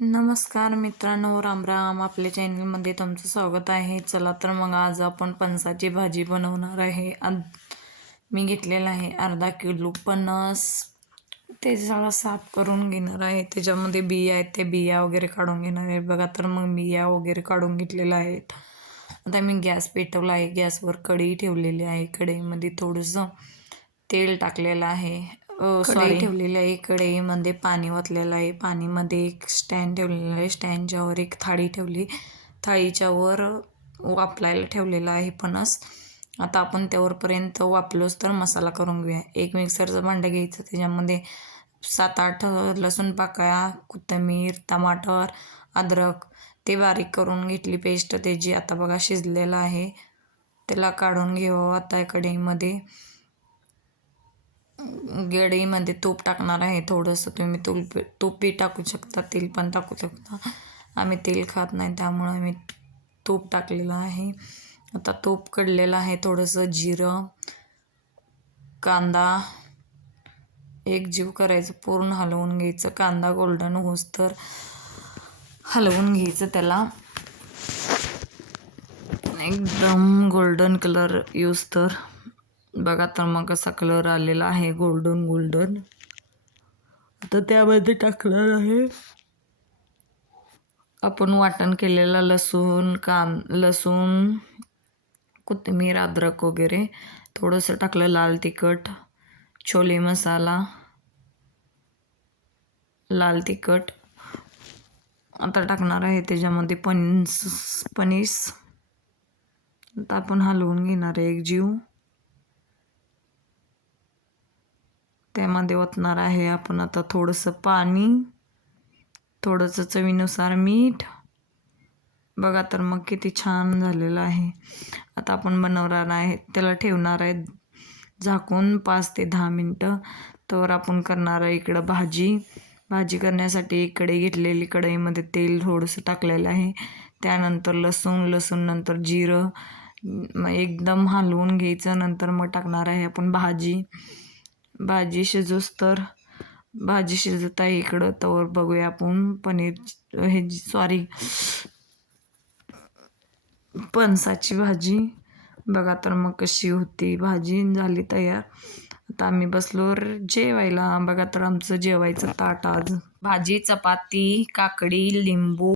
नमस्कार मित्रांनो राम राम. आपल्या चॅनलमध्ये तुमचं स्वागत आहे. चला तर मग आज आपण पणसाची भाजी बनवणार आहे. आज मी घेतलेला आहे अर्धा किलो पणस. ते सगळं साफ करून घेणार आहे. त्याच्यामध्ये बिया आहेत. ते बिया वगैरे काढून घेणार आहे. बघा तर मग बिया वगैरे काढून घेतलेल्या आहेत. आता मी गॅस पेटवला आहे. गॅसवर कढई ठेवलेली आहे. कढईमध्ये थोडंसं तेल टाकलेलं आहे. कढई ठेवलेली आहे कढईमध्ये पाणी ओतलेलं आहे. पाणीमध्ये एक स्टँड ठेवलेलं आहे. स्टँडच्या वर एक थाळी ठेवली. थाळीच्या वर वापलायला ठेवलेलं आहे फणस आता आपण त्यावरपर्यंत वापलोच तर मसाला करून घेऊया. एक मिक्सरचं भांडं घ्यायचं त्याच्यामध्ये सात आठ लसूण पाकळ्या कोथिंबीर टमाटर अद्रक ते बारीक करून घेतली पेस्ट त्याची आता बघा शिजलेलं आहे त्याला काढून घेऊ आता कढईमध्ये. गडईमध्ये तूप टाकणार आहे. थोडंसं तुम्ही तूप तूपही टाकू शकता. तेल पण टाकू शकता. आम्ही तेल खात नाही त्यामुळं आम्ही तूप टाकलेलं आहे. आता तूप कडलेलं आहे थोडंसं जिरं कांदा. एक जीव करायचं पूर्ण हलवून घ्यायचं. कांदा गोल्डन होस तर हलवून घ्यायचं त्याला. एकदम गोल्डन कलर यूज तर. बघा तर मग कसा कलर आलेला आहे गोल्डन गोल्डन आता त्यामध्ये टाकणार आहे. आपण वाटण केलेला लसूण कान लसूण कोथिंबीर अद्रक वगैरे. थोडंसं टाकलं लाल तिखट छोले मसाला लाल तिखट. आता टाकणार आहे त्याच्यामध्ये पनीस पनीस आता आपण हलवून घेणार आहे एक जीव. त्यामध्ये ओतणार आहे. आपण आता थोडंसं पाणी थोडंसं चवीनुसार मीठ. बघा तर मग किती छान झालेलं आहे. आता आपण बनवणार आहे त्याला ठेवणार आहे झाकून पाच ते दहा मिनटं. तर आपण करणार आहे इकडं भाजी. भाजी करण्यासाठी इकडे घेतलेली कढईमध्ये तेल थोडंसं टाकलेलं आहे. त्यानंतर लसूण लसूण नंतर जिरं. मग एकदम हलवून घ्यायचं नंतर मग टाकणार आहे आपण भाजी. भाजी शिजूस तर. भाजी शिजत आहे इकडं तर बघूया आपण पनीर हे सॉरी पणसाची भाजी. बघा तर मग कशी होती. भाजी झाली तयार. आता आम्ही बसलो जेवायला. बघा तर आमचं जेवायचं ताट आज. भाजी चपाती काकडी लिंबू.